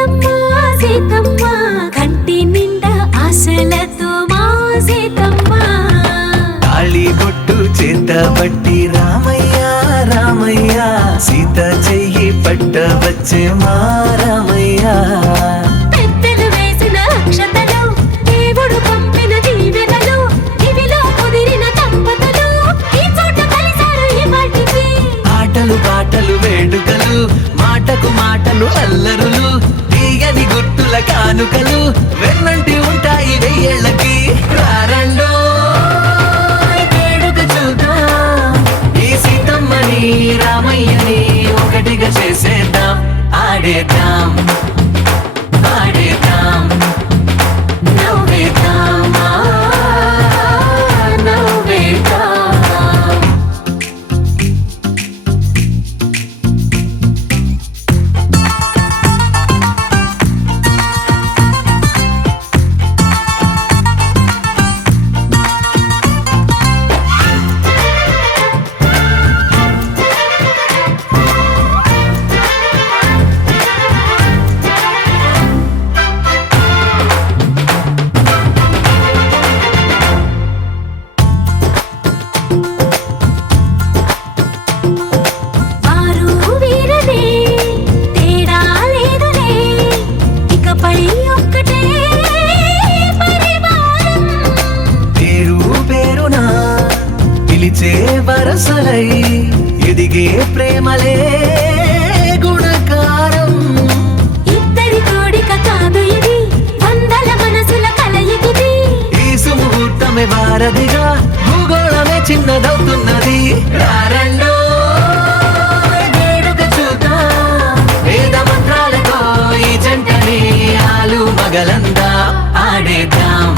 సీతమ్మ సీతమ్మ కంటి నిండా ఆశలతో మా సీతమ్మ తాళి బొట్టు చేత పట్టి రామయ్య రామయ్య సీత చెయ్యి పట్ట వచ్చే మా రామయ్య పెద్దలు వేసిన అక్షతలు దేవుడు పంపిన దీవెనలు ఇవిలో కుదిరిన దంపతులు ఈ చోట కలిసారు ఈ వాటికి ఆటలు పాటలు వేడుకలు మాటకు మాటలు అల్లరులు తీయని గుర్తుల కానుకలు వెన్నంటి ఉంటాయి వెయ్యేళ్ళకి రారండో వేడుక చూద్దాం ఈ సీతమ్మని రామయ్యని ఒకటిగా చేసేద్దాం ఆడేద్దాం ఆడేద్దాం నవ్వేద్దాం నవ్వేద్దాం వారు వీరనే తేడా లేదులే ఇకపై ఒక్కటే పరివారం పేరు పేరునా పిలిచే వరసలై ఎదిగే ప్రేమలే గుణకారం ఇద్దరి కోడిక కాదు ఇది వందల మనసుల కలయికిది ఈ సుముహూర్తమే వారధిగా భూగోళమే చిన్నదవుతున్నది రారండో వేడుక చూద్దాం వేద మంత్రాలతో ఈ జంటని ఆలు మగలందా ఆడేద్దాం